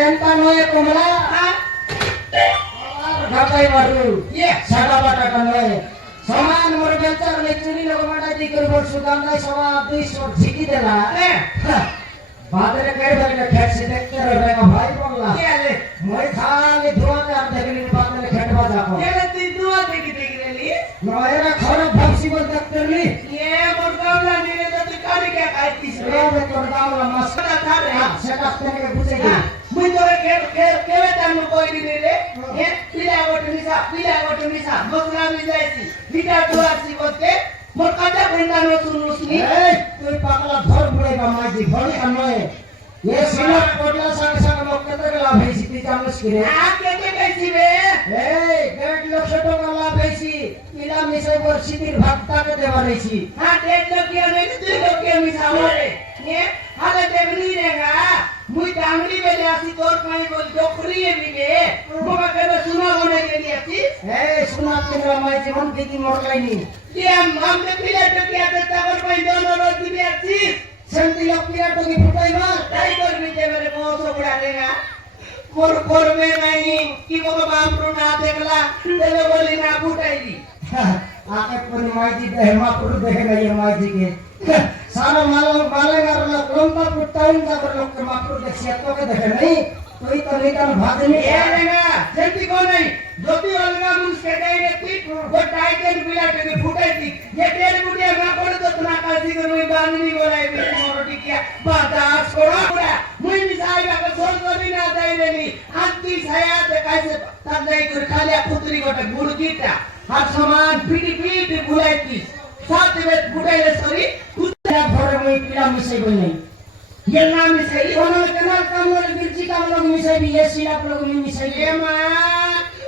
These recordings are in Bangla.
এন্তা নয় কমলা ঢাকাই মারু সাদা বাটাটা নয় সমান মোর বেচার লেচুরি লোক মাটা দি করব সুদাম নাই সবা 200 ঝিকি দেলা বাদরে কই বলে খেছে দেখতে রে ভাই বললা মই খালি ধোয়া আর দেখলি বাদরে খেটবা যাবো এলে তুই ধোয়া দেখি দেখি রেলি নয়রা খরব ভাবছি বল দেখতলি মোর গামলা নিলে তো তুই কালি কে খাইতিস রে তোর গামলা মশলা থারে সেটা তোকে বুঝে দি মুই তোরে কেবে তানু কই দিলি রে পিলা গোটে মিশা মশলা মিলাইছি ভিটা ধোয়াছি করতে মোর কাটা ভেন্ডা নো শুনুসনি এই তুই পাগলা ধর বুড়ে গামাজি ভরি আনয় এ সিনার কোটলা সঙ্গে সঙ্গে লোক কত লাভ হইছি তুই জানিস কি রে কেতে কইছি রে এই 1.5 লাখ টাকা লাভ হইছি পিলা মিশাই বর্ষিতির ভাগটাকে দেবার হইছি 1.5 লাখ নাই তুই লোকে মিশাও রে হালে দেবনি রেগা মুই ডাংরি বেলে আসি তোর পাই বল ডকরিয়ে দিবে মোবা কেন সুনা বনে গেলি আছি এই সুনা কেন মাই জীবন কি মরলাইনি কি আমনে পিলা টকি আতে তাবর পাই দনর দিবে আছি সেন্তি লোক পিলা টকি ফুটাই মার তাই করবি দেবে মোসো বুড়া রেগা মোর করবে নাই কি বাবা বামরু না দেখলা দেবে বলি না ফুটাইলি आके पूरी माइजी दे मापुर देखेगा ये माइजी के सारा मालूम मालेगा लोग लंबा पुट्टाइन का लोग के मापुर देख सियातो के देखे नहीं कोई तो लेकर भागने ये रहेगा जल्दी को नहीं जोती अलगा मुंस के गई रहती वो टाइटन बिला के फुटाई थी ये डेढ़ गुड़िया ना पड़े तो तुना काजी को नहीं बांधनी बोलाई बेटी मोरोटी किया बर्दाश्त करो पूरा मुई मिसाई का सोच कभी ना दे देनी अंती छाया ते कैसे तब नहीं कर खाली पुत्री गोटे गुड़कीटा हाथ समान पीटी पीटी बुलाईती साथ में बुलाईले सॉरी कुत्ता भरे में पीला मिसाई बोल नहीं ये नाम मिसाई कोनो केनाल काम वाले बिरची काम लोग मिसाई भी ये सिराप लोग मिसाई ये मां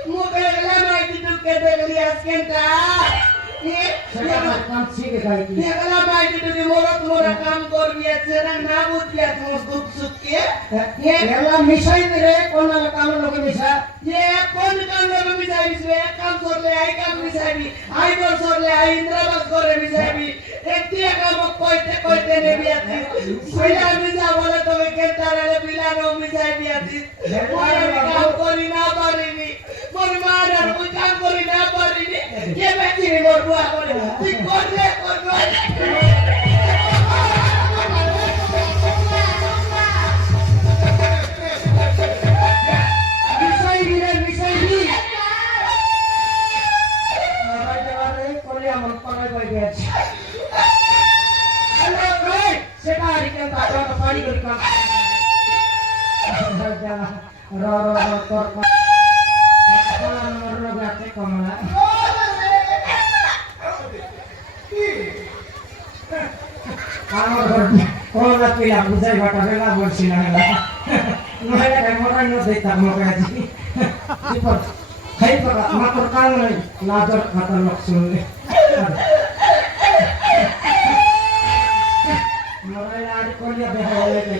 मुके गला माई तू के दे लिया स्केंटा ये काम ठीक है की ये गला माई तू के मोरा काम कर दिया सेना ना बुझ दिया तुम दुख सुख के ये गला मिसाई रे कोनो काम लोग मिसा ये कौन काम लोग मिसाई इसमें काम कर ले आई काम मिसाई आई बोल सोर ले आई इंद्रबाद करे मिसाई एक दिया काम कोइते ने भी आती पहिला मिसा बोले तो के तारे बिला नो मिसाई भी आती काम करी ना पारिनी मोर मार कोई काम करी ना पारिनी ये बेटी ने मोर बुआ करे तू कर ले पिला बुझाई बाटा बेला बोलছিনা নহলে কাই মরাই ন দেই তার মগাজি সিপর খাই পড়া মাতর কান নাই লাজর খাতা লোক শুনলে মরাই আর কলিয়া বেহালে নে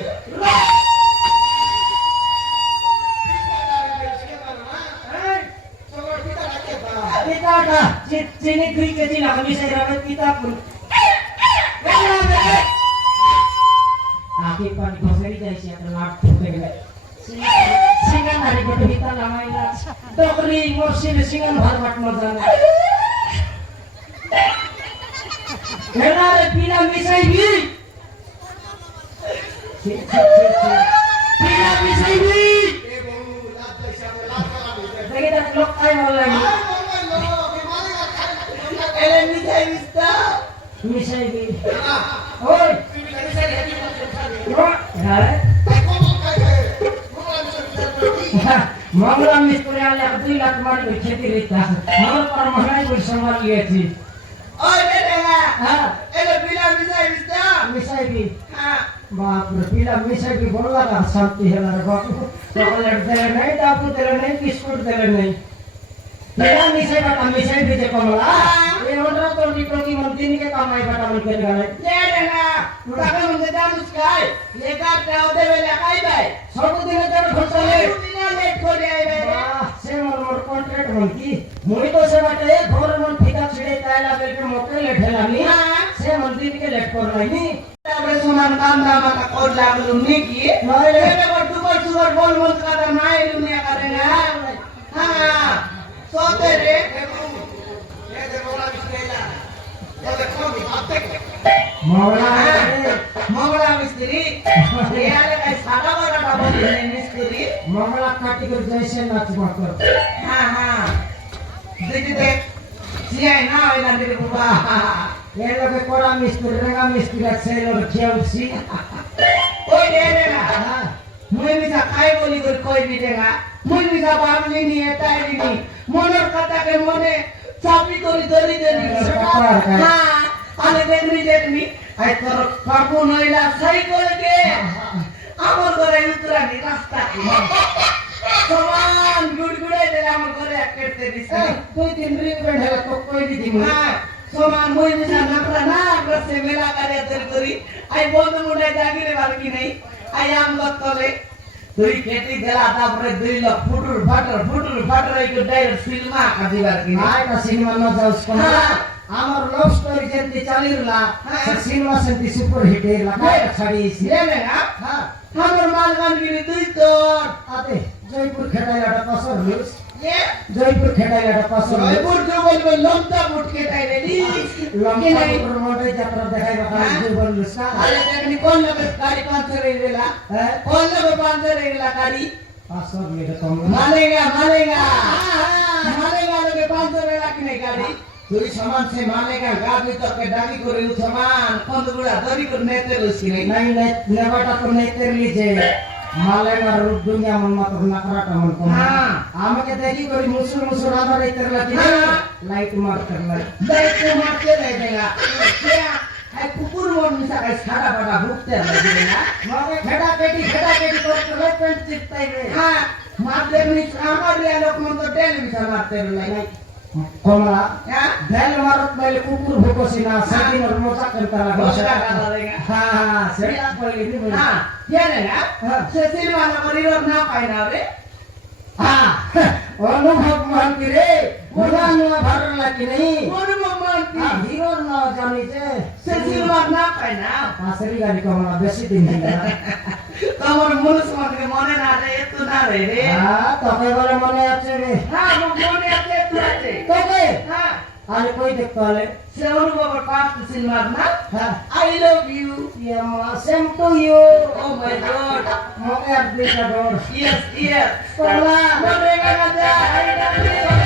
পিতাটা চিনি 3 কেজি লাগি সেই রাবে পিতা পুন आके पानी घोसड़ी जाइए तो लाट फूटे गए सिंगन हरी को हिता लगाइला टोकरी मोरसी में सिंगन भर मत मजाना हेरा रे पीला मिसाई भी पीला मिसाई भी देखिए तो लोग काय बोल रहे हैं एले मिसाई भी ओए मामला मिस्त्री आले 2 लाख मारी खेती रहता हमर पर महंगाई को संभाल लिए थी ओए बेटा हां एले पीला मिसाई भी हां बाप रे पीला मिसाई भी बोलला का शांति है रे बाप चॉकलेट दे नहीं दापू दे नहीं बिस्कुट दे नहीं पीला मिसाई भी जे कमला ये ओडरा तो टोकी मंत्री के कमाई बटा मन के गाले ले देना টাকা মধ্যে দাম উস্কাই লেগার দাও দেবে লাগাই ভাই সব দিনে তোর খরচালে দিনে লেট করে আইবে সে মোর কন্ট্রাক্ট মন্ত্রী মই তো সে বাটে ঘর মন ফিকা ছিড়ে তাইলা বেকে মকে লেট হেলানি সে মন্ত্রী কে লেট কর রাইনি তারপরে সোনার দাম দাম কা কোড লাগলু নি কি নয় রে বড় দুবার সুন্দর বল মত কথা নাই দুনিয়া করে না হ্যাঁ সোতে রে মওলা মঙ্গলা মিস্ত্রি ইয়ালে কাই সাদা বাটা বলে মিস্ত্রি মওলা কাটি করে জয়সে নাচ মাকর হ্যাঁ হ্যাঁ দেখি দেখ সিয়াই না হইলা রে বাবা এই লোকে কোড়া মিস্ত্রি রেঙ্গা মিস্ত্রি আছে লোক খেউছি ওই রে রে না মুই মিছা খাই বলি করে কই বিদেগা মুই মিছা বাবলি নিয়ে তাইলি নি মনের কথাকে মনে চাপি করে ধরি দেনি হ্যাঁ আরে দেখনি আই তোর পাপু নইলা সাইকেল কে আমার ঘরে উতরানি রাস্তা সমান গুড়গুড়াই দিলে আমার ঘরে কেটে দিছে তুই তিন রিং বেঁধে তো কই দিতি হ্যাঁ সমান মুই মিছা নাপরা না আমরা সে মেলা করে তেল করি আই বন্ধু মুন্ডাই জাগিরে বালকি নাই আই আম তলে তুই কেটে গেলা তারপরে 2 লাখ ফুটুর ফাটার এই ডাইরেক্ট সিনেমা কাদিবার কি আয় না সিনেমা না যাওস কোন আমার লভ স্টোরি যেমতি চালিরলা সিনেমা সেমতি সুপার হিট এলা কাই ছাড়িয়েছি রে না হ্যাঁ আমার মালগানগিরি তুই তোর আতে জয়পুর খেটাইলাটা পাসর নিউজ এ জয়পুর খেটাইলাটা পাসর জয়পুর যে বলবে লম্বা মুটকে তাইলে নি কি নাই লম্বা মোটে যাত্রা দেখাইবা কাজ জয়পুর নিউজ না আরে দেখনি কোন লোকের গাড়ি পাঞ্চার হয়ে গেলা কোন লোকের পাঞ্চার হয়ে গেলা গাড়ি পাসর নিয়ে কম মালেগা লোকে পাঞ্চার হয়ে গেলা কি নাই গাড়ি তুই সমান সে মালেগা গাড়ি তোকে দাবি করে সমান কন্দগুড়া দড়ি করে নেতে লইছি নাই নাই নাই নেবাটা তো নাই তেরলি যে মালেগা রূপ দুনিয়া মন মত নাকরাটা মন কম আমাকে দেখি করি মুসুর আধার এই তেরলা কি লাইট মার করলা দেখতে মারতে দেয় দেগা আই কুকুর মন মিশা কাই সাদা বাটা ভুকতে লাগে না মগে খেটা কেটি করতে লাই পেন্ট চিপতাইবে হ্যাঁ মারতে নি আমার রে লোক মন তো টেলিভিশন মারতে লাগে কমলা হ্যাঁ বেল মারত বেল কুকুর ভুকসি না সেদিন ওর মোচা করতে হ্যাঁ সেটা কইলি নি বলি হ্যাঁ জানে না সে সিনেমা না করির না পাই না রে হ্যাঁ অনুভব মানতি রে ওরা নোয়া ভালো লাগি নাই অনুভব মানতি হিরোর না জানি যে সে সিনেমা না পাই না পাশেরই গাড়ি কমলা বেশি দিন হইল না তোমার মনে না রে এত না রে হ্যাঁ তোকে বলে মনে আছে রে হ্যাঁ মনে আছে একটু আছে তোকে হ্যাঁ আরে কই দেখতে হলে সে অনুভবের পাঁচটা সিনেমা না হ্যাঁ I love you same to you oh my god মগে আর দুইটা ডোর ইয়েস কমলা মনে গেল যা আই লাভ ইউ